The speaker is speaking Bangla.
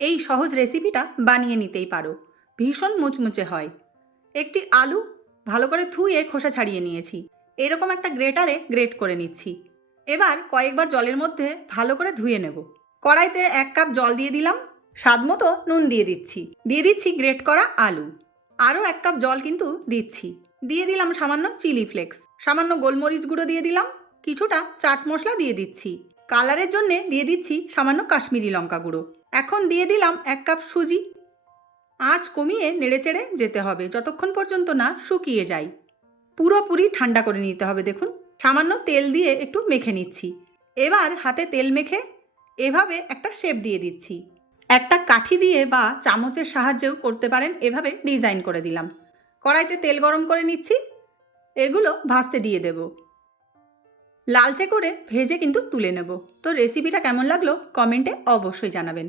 এই সহজ রেসিপিটা বানিয়ে নিতেই পারো, ভীষণ মুচমুচে হয়। একটি আলু ভালো করে ধুয়ে খোসা ছাড়িয়ে নিয়েছি, এরকম একটা গ্রেটারে গ্রেট করে নিচ্ছি। এবার কয়েকবার জলের মধ্যে ভালো করে ধুয়ে নেব। কড়াইতে 1 কাপ জল দিয়ে দিলাম, স্বাদ মতো নুন দিয়ে দিচ্ছি গ্রেট করা আলু। আরও 1 কাপ জল কিন্তু দিচ্ছি। দিয়ে দিলাম সামান্য চিলি ফ্লেক্স, সামান্য গোলমরিচ গুঁড়ো দিয়ে দিলাম, কিছুটা চাট মশলা দিয়ে দিচ্ছি। কালারের জন্যে দিয়ে দিচ্ছি সামান্য কাশ্মীরি লঙ্কা গুঁড়ো। এখন দিয়ে দিলাম 1 কাপ সুজি। আঁচ কমিয়ে নেড়েচেড়ে যেতে হবে যতক্ষণ পর্যন্ত না শুকিয়ে যায়। পুরোপুরি ঠান্ডা করে নিতে হবে। দেখুন, সামান্য তেল দিয়ে একটু মেখে নিচ্ছি। এবার হাতে তেল মেখে এভাবে একটা শেপ দিয়ে দিচ্ছি। একটা কাঠি দিয়ে বা চামচের সাহায্যেও করতে পারেন, এভাবে ডিজাইন করে দিলাম। কড়াইতে তেল গরম করে নিচ্ছি, এগুলো ভাজতে দিয়ে দেব। লালচে করে ভেজে কিন্তু তুলে নেব। তো রেসিপিটা কেমন লাগলো কমেন্টে অবশ্যই জানাবেন।